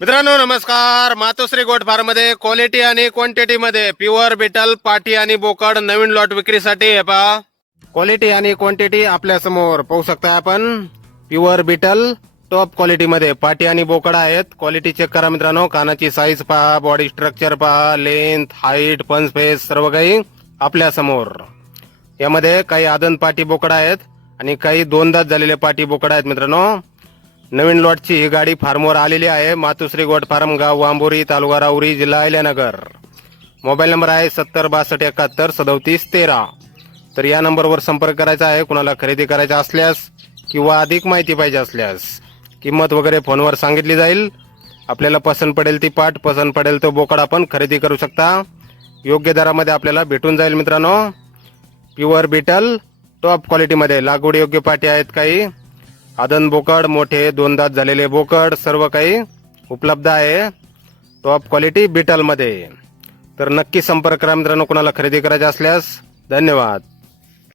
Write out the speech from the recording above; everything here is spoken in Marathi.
मित्रांनो नमस्कार. मातोश्री गोट फार्म मध्ये क्वालिटी आणि क्वांटिटी मध्ये प्युअर बिटल पाटी आणि बोकड नवीन लॉट विक्रीसाठी आहे पहा. क्वालिटी आणि क्वांटिटी आपल्या समोर पाहू शकता आपण. प्युअर बिटल टॉप क्वालिटी मध्ये पाटी आणि बोकड आहेत. क्वालिटी चेक करा मित्रांनो. कानाची साईज पहा, बॉडी स्ट्रक्चर पहा, लेंथ, हाईट, पंच फेस सर्व काही आपल्या समोर. यामध्ये काही आदन पाटी बोकड आहेत आणि काही दोन दात झालेले पाटी बोकड आहेत मित्रांनो. नवीन लॉटची ही गाडी फार्मवर आलेली आहे. मातोश्री गोट फार्म, गाव वांबोरी, तालुका राऊरी, जिल्हा अहिल्यानगर. मोबाईल नंबर आहे 7062713713. तर या नंबरवर संपर्क करायचा आहे. कुणाला खरेदी करायचा असल्यास किंवा अधिक माहिती पाहिजे असल्यास किंमत वगैरे फोनवर सांगितली जाईल. आपल्याला पसंत पडेल ती पाट, पसंत पडेल तो बोकड आपण खरेदी करू शकता. योग्य दरामध्ये आपल्याला भेटून जाईल मित्रांनो. प्युअर बिटल टॉप क्वालिटीमध्ये लागवड योग्य पाटी आहेत. काही आदन बोकड, मोठे दोन दात झालेले बोकड सर्व काही उपलब्ध आहे टॉप क्वालिटी बिटल मध्ये. तर नक्की संपर्क करा मित्रांनो कुणाला खरेदी करायचे असल्यास. धन्यवाद.